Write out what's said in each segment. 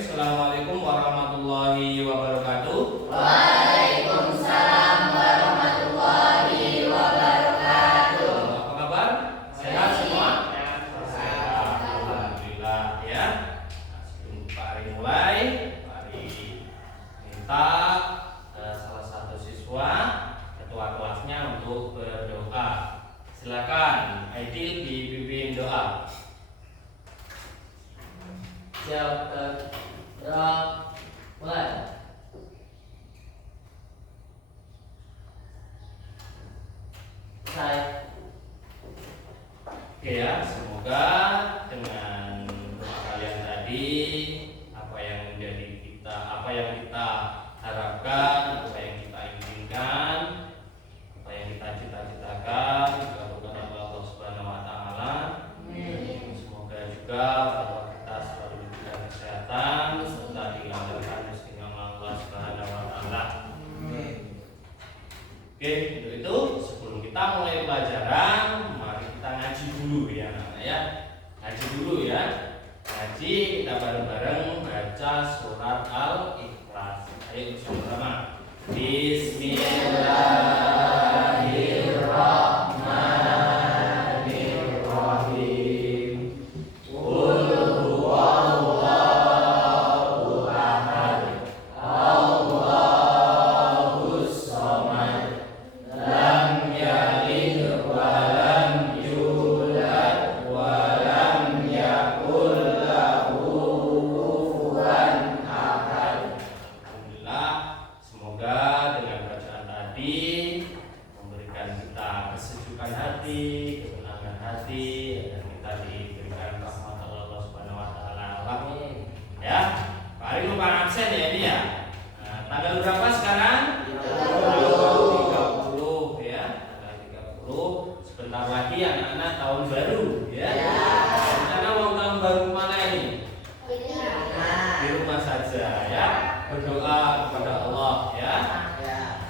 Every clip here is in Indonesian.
Assalamualaikum warahmatullahi wabarakatuh. Waalaikumsalam warahmatullahi wabarakatuh. Apa kabar? Sehat semua? Sehat. Alhamdulillah ya. Nah, sebelum Pak Ari mulai, Pak Ari minta salah satu siswa ketua kelasnya untuk berdoa. Silakan, Aidil dipimpin doa. Siap, doa mulai. Saya. Oke ya, semoga dengan doa kalian tadi apa yang menjadi kita, apa yang kita harapkan, apa yang kita inginkan, apa yang kita cita-citakan dikabulkan oleh Allah Subhanahu wa taala. Semoga juga bahwa kita selalu diberikan kesehatan serta dilancarkan rezeki Allah Subhanahu wa taala. Oke, untuk itu sebelum kita mulai pelajaran, mari kita ngaji dulu ya, ya. Ngaji dulu ya. Ngaji kita bareng-bareng baca surat Al-Ikhlas. Ayo bersama. Bismillahirrahmanirrahim. Qul huwallahu ahad. Allahus samad. Lam yalid wa lam yulad wa lam yakul lahu kufuwan ahad. Alhamdulillah, semoga dengan bacaan tadi memberikan kita kesejukan hati, ketenangan hati, dan kita diberikan rahmat Allah Subhanahu wa taala. Amin. Ya. Pak Ari lupa absen ya ini ya. Nah, tanggal berapa sekarang? 30 ya. Tanggal 30. Sebentar lagi anak-anak tahun baru ya. Rencana mau tahun baru mana ini? Di rumah saja ya. Berdoa kepada Allah ya.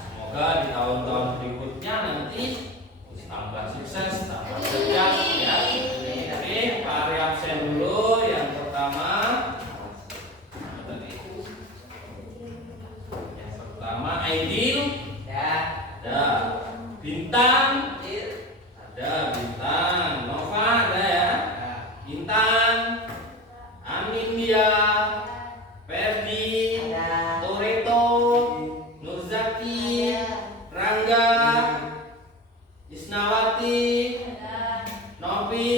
Semoga di tahun-tahun berikutnya nanti tambah sukses, tambah sukses ya. Oke, Pak Ari absen dulu. Yang pertama, Aidil, ada Bintang, ada Bintang, Nova ada ya, Intan, Amin dia, Ferdi, Toreto, Nurzaki, Rangga, Isnawati, Novi.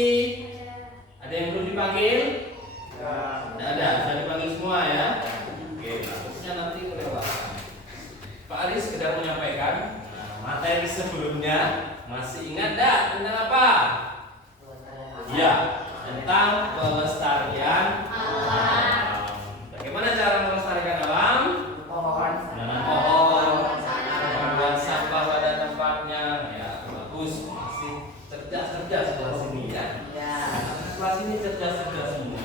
Ada yang belum dipanggil? Tidak ada, sudah dipanggil semua ya. Oke, maksudnya nanti kelewatan. Pak Ari sekedar menyampaikan materi sebelumnya. Masih ingat tidak tentang apa? Iya, tentang pelestarian alam. Bagaimana cara melestarikan alam? Menanam pohon, membuang sampah pada tempatnya. Ya, bagus. Masih cerdas kelas ini ya. Kelas ini cerdas semua.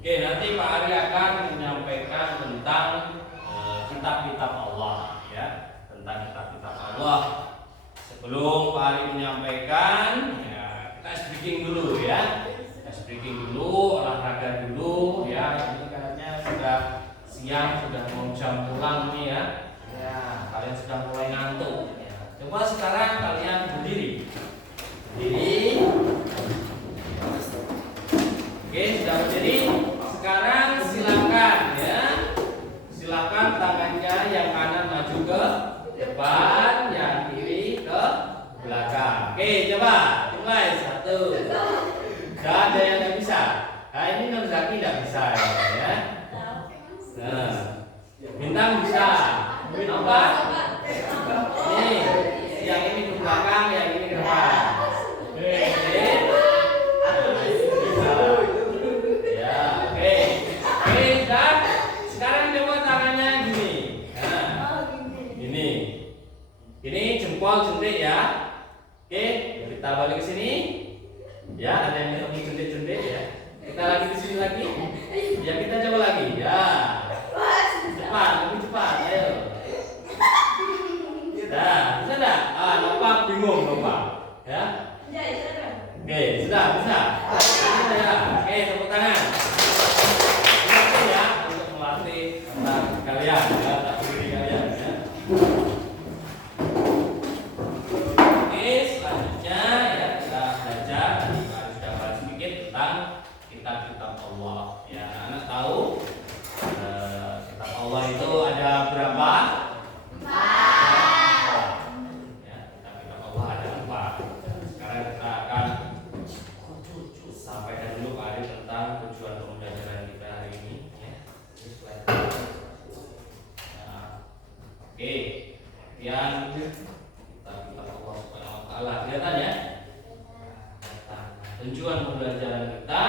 Oke, nanti Pak Ari akan menyampaikan tentang kitab-kitab Allah ya, tentang kitab-kitab Allah. Sebelum Pak Ari menyampaikan, ya, kita speaking dulu ya. Kita speaking dulu, olahraga dulu ya. Ini kayaknya sudah siang, sudah mau jam pulang nih ya. Kalian sudah mulai ngantuk. Ya. Coba sekarang kalian berdiri. Berdiri. Oke, sudah berdiri. Sekarang silakan ya. Silakan tangannya yang kanan maju ke depan, yang kiri ke belakang. Oke, coba mulai 1. Gak ada yang tidak bisa. Nah, ini Nurzaki tidak bisa ya. Nah, Bintang bisa. Nova. Ini yang ini ke belakang, yang ini ke depan. Ini jempol jentik ya. Oke, kita balik ke sini. Ya, ada yang lagi jentik-jentik ya. Kita lagi di sini lagi. Ya, kita coba lagi. Ya. Cepat, lebih cepat. Ayo. kalian ya, takut diri kalian ya. Oke, selanjutnya ya kita belajar tadi Pak Ari sudah bahas sedikit tentang kitab-kitab Allah. Ya, anak tahu kitab Allah itu ada berapa? Ya, kitab-kitab Allah ada 4. Sekarang kita akan sampaikan dulu Pak Ari tentang tujuan pembelajaran kita hari ini ya. Nah, oke. Kemudian kita Allah Subhanahu wa taala kelihatan ya. Tujuan pembelajaran kita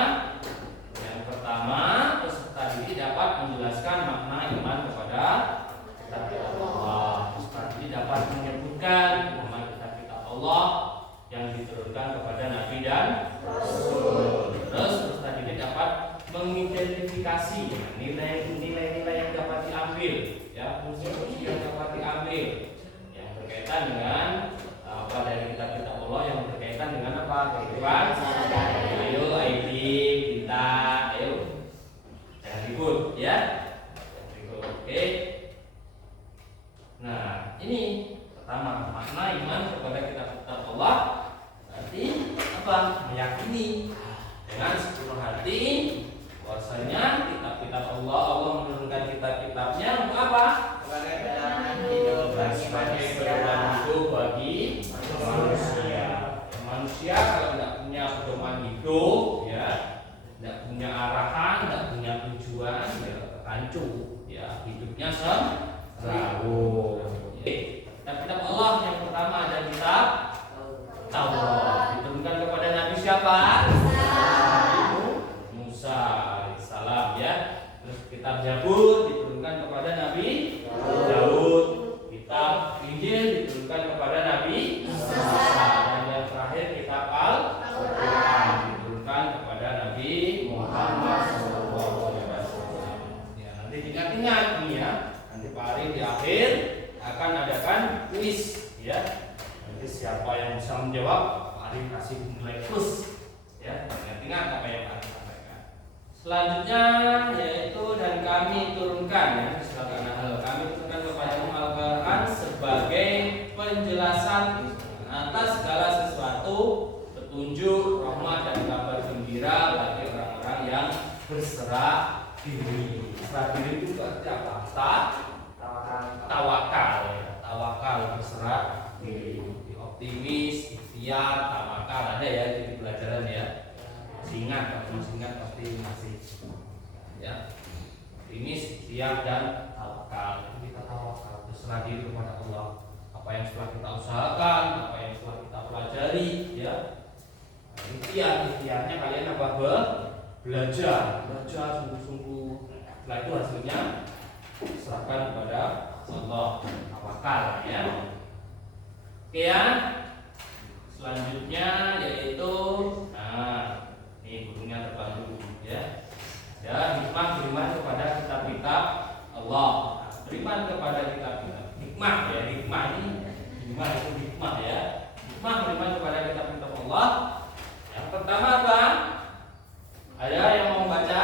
yang pertama, peserta didik dapat menjelaskan makna iman kepada kitab Allah. Peserta didik dapat menyebutkan nama kitab Allah yang diturunkan kepada Nabi dan Rasul. Terus peserta didik dapat mengidentifikasi nilai-nilai yang dapat diambil, ya, fungsi-fungsi yang dapat diambil yang berkaitan dengan apa dari kitab-kitab Allah yang berkaitan dengan apa? Kehidupan. Ayo ID kita, ayo jangan ribut ya. Jangan ribut. Oke. Nah, ini pertama makna iman kepada kitab-kitab Allah. Berarti apa? Meyakini dengan sepenuh hati bahwasanya kitab-kitab Allah menurunkan kitab-kitabnya untuk apa? Sebagai pedoman hidup bagi manusia. Manusia kalau tidak punya pedoman hidup, ya, tidak punya arahan, tidak punya tujuan, ya rancu, ya hidupnya seragu. Kitab-kitab Allah yang pertama ada kitab Taurat, diturunkan kepada Nabi siapa? Musa alaihissalam ya. Terus kitab Zabur diturunkan kepada Nabi Daud. Kitab Injil diturunkan kepada Nabi Isa. Dan yang terakhir kitab Al-Quran diturunkan kepada Nabi Muhammad SAW. Ya, nanti ingat-ingat ini ya. Nanti Pak Ari di akhir akan adakan kuis ya. Nanti siapa yang bisa menjawab, Pak Ari kasih nilai plus ya. Ingat-ingat apa yang Pak Ari sampaikan. Selanjutnya yaitu dan kami turunkan ya, surat An-Nahl, kami turunkan kepadamu Al-Quran sebagai penjelasan atas segala sesuatu, petunjuk, rahmat dan kabar gembira bagi orang-orang yang berserah diri. Berserah diri itu berarti apa? Tawakal ya. Tawakal, berserah diri. Optimis, ikhtiar, tawakal ada ya di pelajaran ya. Ingat, kalau masih ingat pasti masih ya. Optimis, ikhtiar dan tawakal. Kita tawakal, berserah diri kepada Allah. Apa yang setelah kita usahakan, apa yang setelah kita pelajari ya. Ikhtiarnya kalian apa? Belajar sungguh-sungguh. Setelah itu hasilnya serahkan kepada Allah, tawakal ya. Oke ya. Selanjutnya yaitu ini burungnya terbang dulu ya. Ya, hikmah kepada kitab-kitab Allah. Beriman kepada kitab-kitab. Hikmah ya, hikmah ini hikmah itu hikmah ya. Hikmah beriman kepada kitab-kitab Allah. Yang pertama apa? Ada yang mau baca?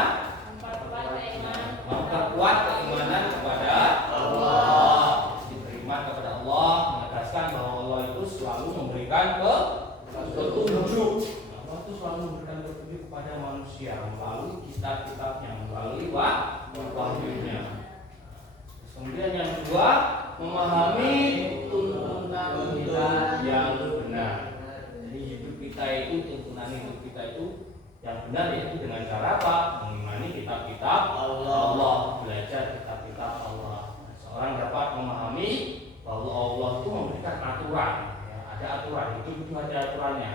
Memperkuat keimanan kepada Allah. Beriman kepada Allah menegaskan bahwa Allah itu selalu memberikan petunjuk. Allah itu selalu memberikan petunjuk kepada manusia melalui kitab-kitabnya, melalui wahyunya. Kemudian yang kedua, memahami tuntunan kita yang benar. Jadi hidup kita itu, tuntunan hidup kita itu yang benar yaitu dengan cara apa? Mengimani kitab-kitab Allah, belajar kitab-kitab Allah. Seorang dapat memahami bahwa Allah itu memberikan aturan. Ya, ada aturan, hidup itu ada aturannya.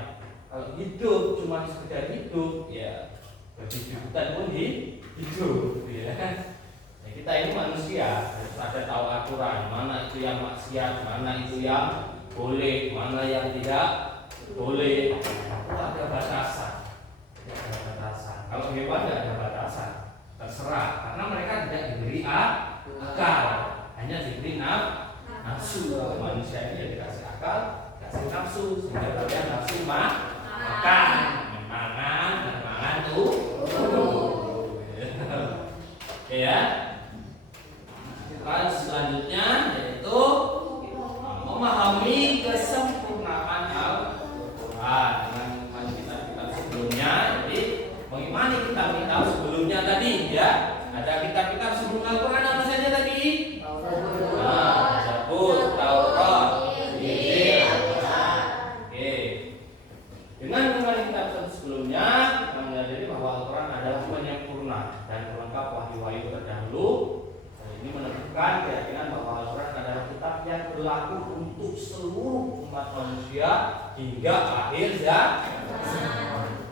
Kalau hidup cuma sekedar hidup, ya berjuta pun hidup, ya. Nah, kita ini manusia harus ada tahu aturan, mana itu yang maksiat, mana itu yang boleh, mana yang tidak boleh. Itu ada batasan. Kalau hewan tidak ada batasan, terserah, karena mereka tidak diberi akal, hanya diberi nafsu. Manusia ini dikasih akal, dikasih nafsu, sehingga kalian nafsu makan, mangan tuh. Ya. berlaku untuk seluruh umat manusia hingga akhir zaman.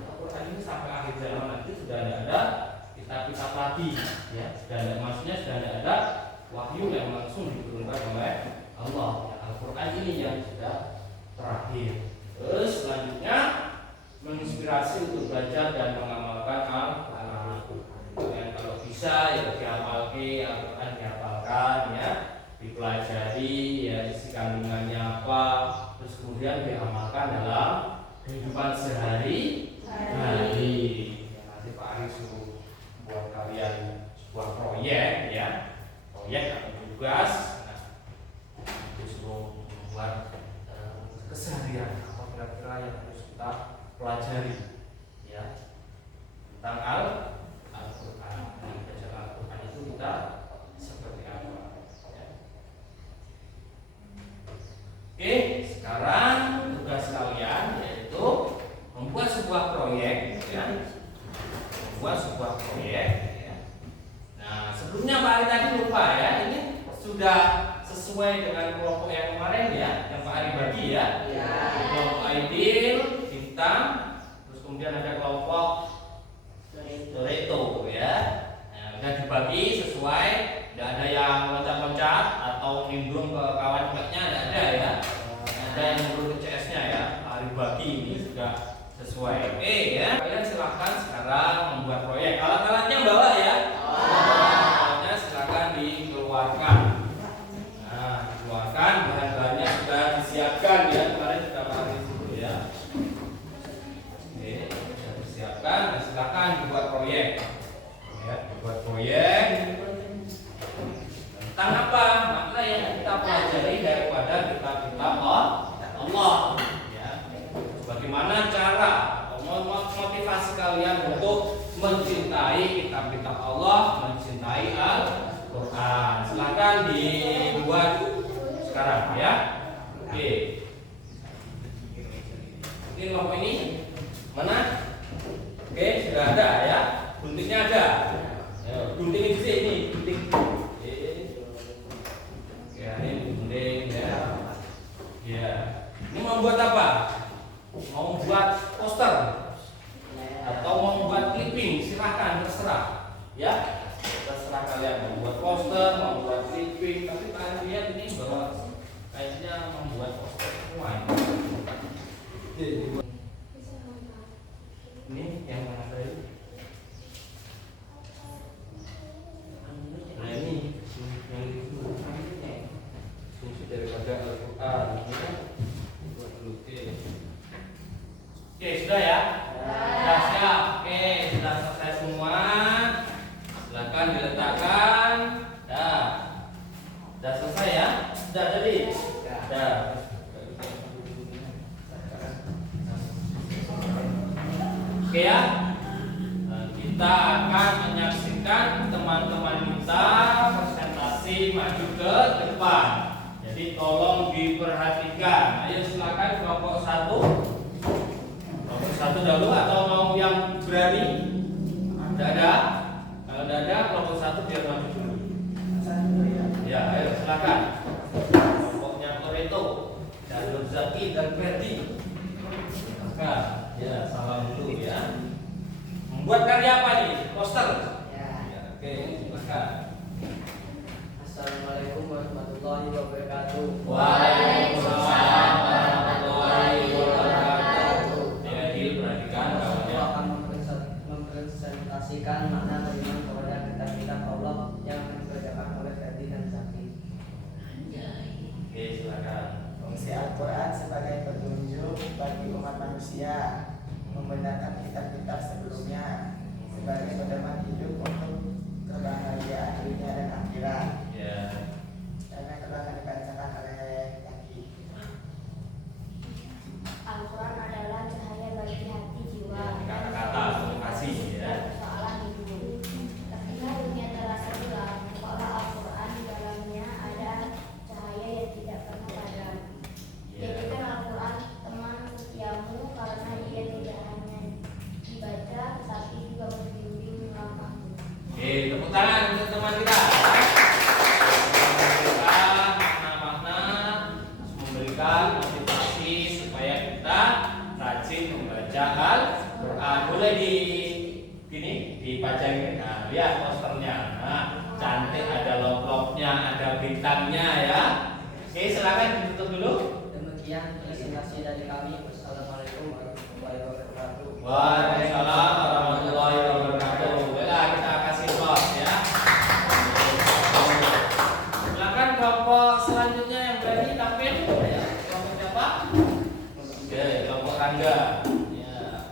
Al-Quran ini sampai akhir zaman nanti sudah tidak ada kitab-kitab lagi, ya. Sudah ada, maksudnya sudah tidak ada wahyu yang langsung diturunkan oleh Allah. Al-Quran ini yang sudah terakhir. Terus selanjutnya menginspirasi untuk belajar dan mengamalkan Al-Quran. Kalian kalau bisa ya dihafalkan, Al-Quran dihafalkan, ya, dipelajari, ya, isi kandungannya apa, terus kemudian diamalkan dalam kehidupan sehari-hari. Ya, nanti Pak Ari suruh buat kalian sebuah proyek, ya, proyek atau tugas, nah, disuruh membuat keseharian apa kira-kira yang harus kita pelajari, ya, tentang Al-Quran. Belajar Al-Quran itu kita seperti apa, ya. Oke, sekarang tugas kalian yaitu membuat sebuah proyek, ya. Membuat sebuah proyek, ya. Nah, sebelumnya Pak Ari tadi lupa, ya, ini sudah sesuai dengan kelompok yang kemarin, ya, yang Pak Ari bagi, ya. Kelompok Aidil, Bintang, terus kemudian ada kelompok Toretto, ya. Nah, sudah dibagi sesuai, tidak ada yang loncat-loncat atau nimbrung ke kawan cepatnya, tidak ada, ya. Ada yang nimbrung ke CS-nya, ya. Pak Ari bagi ini sudah sesuai. Oke, ya. Kalian silahkan sekarang membuat proyek. Alat-alatnya bawa, ya. Alat-alatnya silahkan dikeluarkan. Nah, dikeluarkan, bahan-bahannya sudah disiapkan, ya. Kemarin sudah Pak Ari suruh, ya. Oke, sudah disiapkan. Nah, silahkan dibuat proyek, ya. Dibuat proyek tentang apa? Makna yang kita pelajari daripada kitab-kitab Allah, ya. Bagaimana cara atau motivasi kalian untuk mencintai kitab-kitab Allah, mencintai Al-Quran. Silakan dibuat sekarang, ya. Oke. Ini kelompok ini mana? Oke, sudah ada, ya. Guntingnya ada. Ya, gunting di sini, gunting. Oke. Ya, ini gunting, ya. Ya. Ini mau buat apa? Mau buat poster atau mau membuat clipping, silahkan, terserah, ya. Terserah kalian mau buat poster, mau buat clipping, tapi kalian lihat ini bahwa kayaknya membuat poster semua ini yang mana tadi? Nah, ini yang itu fungsi daripada Al-Quran. Buat dulu. Oke, sudah, ya? Sudah siap. Oke, sudah selesai semua. Silakan diletakkan. Sudah selesai, ya? Sudah jadi? Sudah. Oke, ya. Nah, kita akan menyaksikan teman-teman kita presentasi maju ke depan. Jadi tolong diperhatikan. Ayo silakan kelompok 1. Kelompok 1 dahulu atau mau yang berani? Tidak ada. Kalau tidak ada, kelompok 1 biar maju dulu. Ya, ayo silakan. Kelompoknya Toretto, dan Zaki dan Ferdi. Silakan. Ya, salam dulu, ya. Membuat karya apa nih? Poster. Ya, oke, silakan. Assalamualaikum warahmatullahi wabarakatuh. Waalaikumsalam warahmatullahi wabarakatuh. Ya, perhatikan Aku akan mempresentasikan makna beriman kepada kitab-kitab Allah yang dibacakan oleh Ferdi dan Zaki. Oke, silakan. Fungsi Al-Quran sebagai petunjuk bagi umat manusia, membenarkan kitab-kitab sebelumnya sebagai pedoman hidup untuk kebahagiaan dunia dan akhirat. Ya. Karena akan dibacakan oleh Zaki. Al-Quran adalah cahaya bagi hati jiwa. Kata-kata motivasi, ya. Persoalan hidup. Ketika dunia terasa gelap, bukalah Al-Quran, di dalamnya ada cahaya yang tidak pernah padam. Jadikan Al-Quran teman setiamu, karena ia tidak hanya dibaca, tetapi juga membimbing langkahmu. Oke, tepuk tangan untuk teman kita. Makna-makna pelajari. Nah, lihat posternya. Nah, cantik, ada logo-nya, ada bintangnya ya. Oke, silakan ditutup dulu. Demikian presentasi dari kami. Wassalamualaikum warahmatullahi wabarakatuh. Waalaikumsalam warahmatullahi wabarakatuh. Baiklah, kita kasih close ya. Silakan kelompok selanjutnya yang berani tampil. Ya, kelompok siapa? Oke, kelompok Rangga. Ya.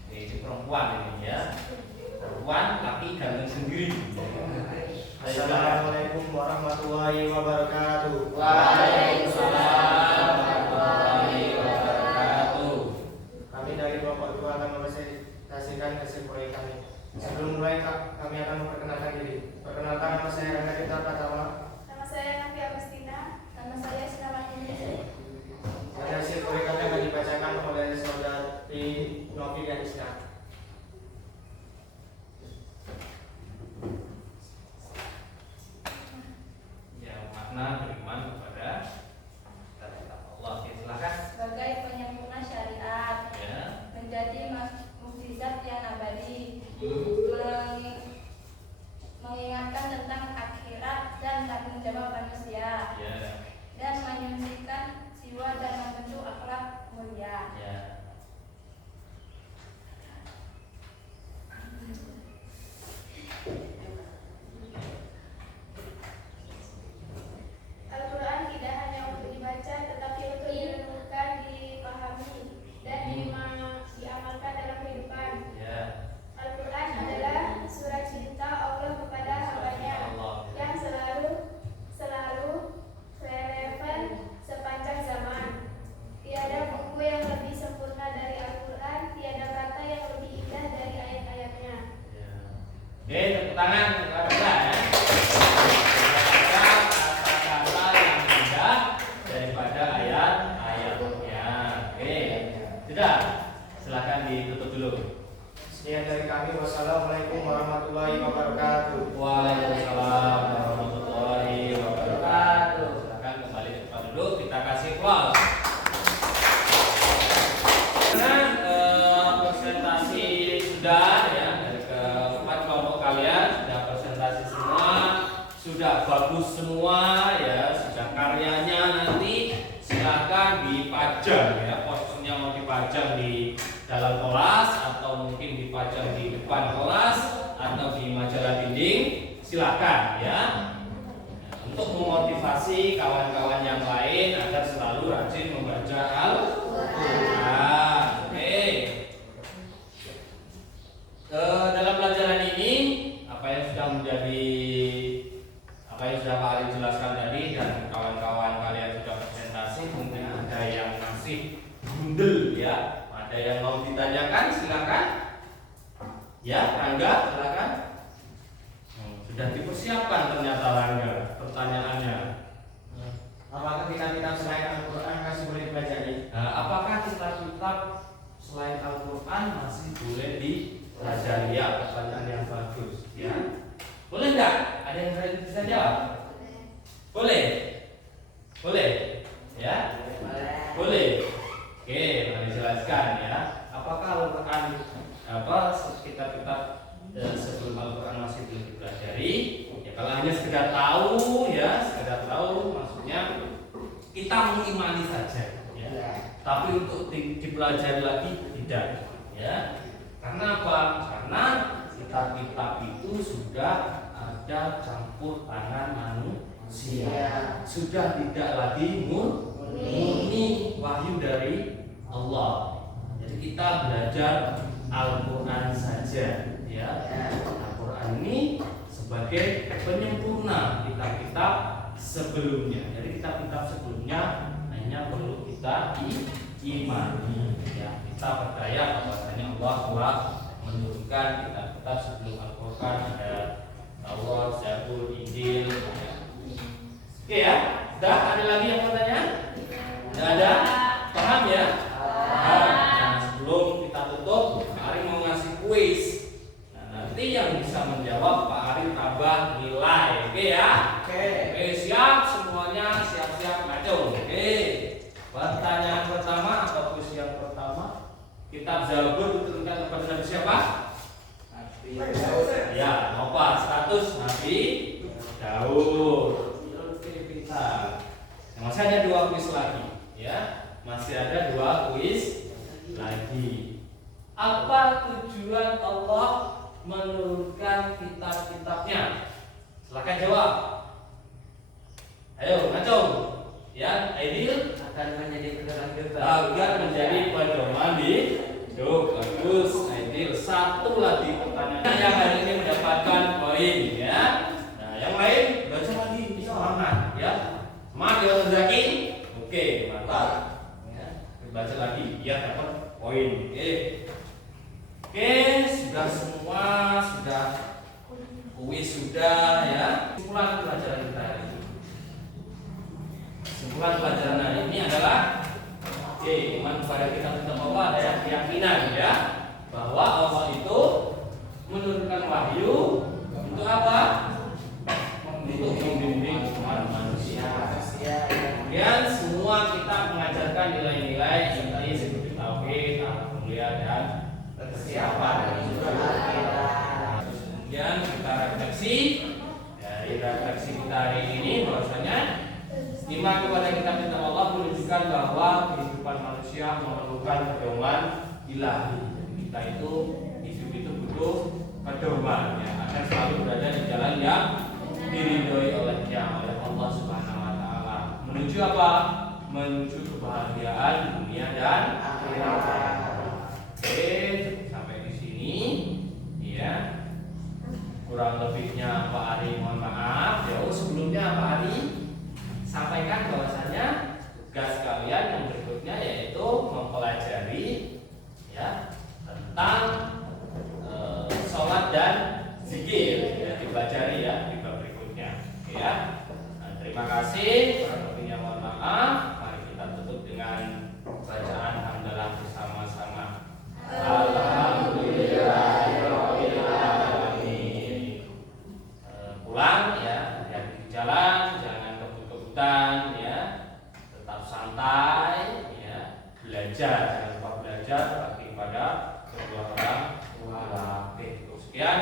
Oke, ini perempuan ini ya. Perempuan tapi ganteng sendiri. Assalamualaikum warahmatullahi wabarakatuh. Waalaikumsalam warahmatullahi wabarakatuh. Kami dari kelompok 2 akan mempresentasikan hasil proyek kami. Sebelum mulai kami akan memperkenalkan diri. Perkenalkan, nama saya Rangga Cipta Pratama. Nama saya Nafi Agustina. Nama saya Sinawati. Dan hasil proyek kami akan dibacakan oleh saudari Novi dan Isna. Ya, makna beriman kepada Allah. Oke, silakan. Sebagai penyempurna syariat, Ya. menjadi mukjizat yang abadi, mengingatkan tentang akhirat dan tanggung jawab manusia, Ya. dan menyucikan jiwa dan membentuk akhlak mulia. Ya. Al-Quran tidak hanya untuk dibaca, tetapi untuk direnungkan, dipahami, dan diamalkan dalam kehidupan. Ya. Al-Quran adalah surat cinta Allah kepada hambanya Allah. yang selalu relevan sepanjang zaman. Tiada buku yang lebih sempurna dari Al-Quran, tiada kata yang lebih indah dari ayat-ayatnya. Ya. Oke, tepuk tangan untuk Rangga ya. Kata-kata yang indah daripada ayat-ayatnya. Oke. Sudah. Silakan ditutup dulu. Sekian dari kami. Wassalamualaikum warahmatullahi wabarakatuh. Waalaikumsalam warahmatullahi wabarakatuh. Silakan kembali ke tempat duduk, kita kasih close. Karena presentasi sudah ya, dari keempat kelompok kalian sudah presentasi semua, sudah bagus semua ya, sudah karyanya nanti silakan dipajang ya, posternya mau dipajang di dalam kelas atau mungkin dipajang di depan kelas atau di majalah dinding, silakan ya, untuk memotivasi kawan-kawan yang lain agar selalu rajin membaca Al-Quran. Oke. Dalam pelajaran ini apa yang sudah Pak Ali jelaskan tadi dan kawan-kawan kalian sudah presentasi, mungkin ada yang masih gundel ya, ada yang mau ditanyakan, silakan. Ya, Rangga, silakan. Sudah dipersiapkan ternyata Rangga pertanyaannya. Apakah kitab-kitab selain Al-Quran masih boleh dipelajari? Nah, apakah kitab-kitab selain Al-Quran masih boleh dipelajari? Ya, pertanyaan yang bagus. Ya, boleh nggak? Ada yang bisa jawab? Boleh, boleh, ya, boleh. Oke, mari jelaskan ya. Apakah Al-Quran kitab-kitab sebelum Al-Quran masih boleh dipelajari? Ya, kalau hanya sekedar tahu ya, sekedar tahu, maksudnya kita mengimani saja. Ya. Tapi untuk dipelajari lagi tidak. Ya. Karena apa? Karena kitab-kitab itu sudah ada campur tangan manusia, sudah tidak lagi murni wahyu dari Allah. Jadi kita belajar Al-Quran saja, ya. Al-Quran ini sebagai penyempurna kitab-kitab sebelumnya. Jadi kitab-kitab sebelumnya hanya perlu kita imani. Ya, kita percaya bahwasanya Allah telah menurunkan kitab-kitab sebelum Al-Quran, ada Taurat, Zabur, Injil. Ya. Oke ya, sudah ada lagi yang mau tanya? Tidak ada? Paham ya? Nah, sebelum kita tutup, Pak Ari mau ngasih kuis. Nah, nanti yang bisa menjawab Pak Ari tambah nilai. Oke ya? Oke, siap semuanya, siap-siap ngaco. Oke. Pertanyaan pertama atau kuis yang pertama kita siapa? Ya, apa status Nabi Daud? Nah, masih ada 2 kuis lagi, ya. Masih ada 2 kuis lagi. Apa tujuan Allah menurunkan kitab-kitabnya? Silakan jawab. Ayo, ngacung. Ya, Aidil akan menjadi pedoman hidup agar menjadi pedoman hidup. Bagus, Aidil. Satu lagi pertanyaan yang hari ini mendapatkan poin, ya. Nah, yang lain baca lagi, semangat, ya. Semangat ya, Zaki. Oke, mantap. Ya, baca lagi, biar dapat poin. Oke, sudah semua, sudah kuis sudah, ya. Kesimpulan pelajaran kita hari ini. Kesimpulan pelajaran hari ini adalah iman kepada kitab Allah ada keyakinan, ya, bahwa Allah itu menurunkan wahyu untuk apa? Untuk membimbing umat manusia. Kemudian semua kita mengajarkan nilai-nilai inti seperti tauhid, al-mulia dan kesiapan. Kemudian kita refleksi dari refleksi kita hari ini bahwasanya iman kepada kitab Allah menunjukkan bahwa kehidupan manusia memerlukan pedoman ilahi. Kita itu hidup itu butuh pedoman, ya, akan selalu berada di jalan yang diridhoi olehnya, oleh Allah Subhanahu wa taala. Menuju apa? Menuju kebahagiaan dunia dan akhirat. Oke, sampai di sini, ya. Kurang lebihnya Pak Ari mohon maaf. Jauh sebelumnya Pak Ari sampaikan bahwasanya tugas kalian yang berikutnya yaitu mempelajari, ya, tentang sholat dan zikir, ya, dipelajari, ya, di bab berikutnya. Oke, ya. Nah, terima kasih. Kurang lebihnya mohon maaf. Mari kita tutup dengan bacaan hamdalah bersama-sama. Alhamdulillahirabbil alamin. Pulang, ya, hati-hati di jalan, jangan kebut-kebutan, ya. Tetap santai, ya. Belajar, jangan lupa belajar, bagi pada kedua orang tua. Oke, sekian.